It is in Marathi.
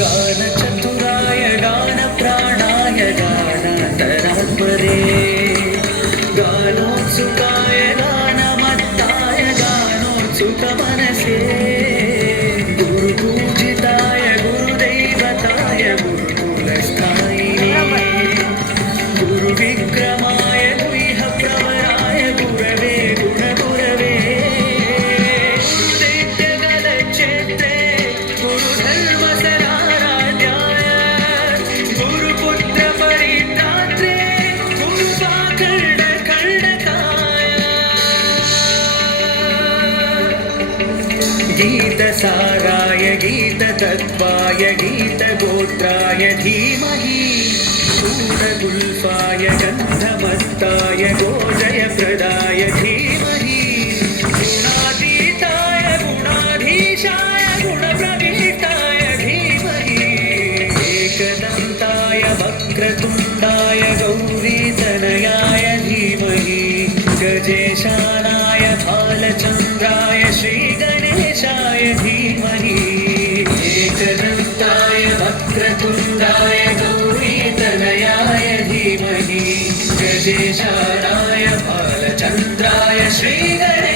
गानचतुराय गानप्राणाय गानान्तरात्मने गानोत्सुकाय गानमत्ताय गानोत्सुकमनसे गुरुपूजिताय गुरुदैवताय गुरुकुलस्थायिने गुरुविक्रमाय गुह्यप्रवराय गुरवे गुणगुरवे गुरुदैत्यगलक्षेत्रे गुरुधर्मसराराध्याय गुरुपुत्रपरित्रात्रे गुरुपाखण्डखण्डकाय गीतसाराय गीततत्त्वाय गीतगोत्राय धीमहि शूरगुल्फाय गन्धमत्ताय गोजयप्रदाय धीमहि गुणातीताय गुणाधीशाय गुणप्रविष्टाय धीमहि एकदन्ताय वक्रतुण्डाय गौरीतनयाय धीमहि गजेशानाय भालचन्द्राय श्रीगणेशाय धीमहि एकदन्ताय वक्रतुण्डाय गौरीतनयाय धीमहि गजेशानाय भालचन्द्राय श्रीगणेशाय